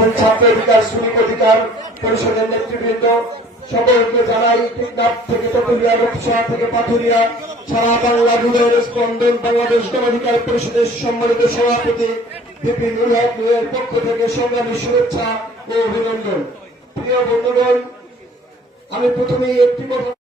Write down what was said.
এবং ছাত্র অধিকার শ্রমিক অধিকার পরিষদের নেতৃবৃন্দ সকলকে জানাই টেকনাফ থেকে তেতুলিয়া, রূপসা থেকে পাথুরিয়া, সারা বাংলা হৃদয়ের স্পন্দন বাংলাদেশ গণ অধিকার পরিষদের সম্মানিত সভাপতি বিপিন উল্লাহের পক্ষ থেকে সংগ্রামী শুভেচ্ছা ও অভিনন্দন। প্রিয় বন্ধুগণ, আমি প্রথমেই একটি কথা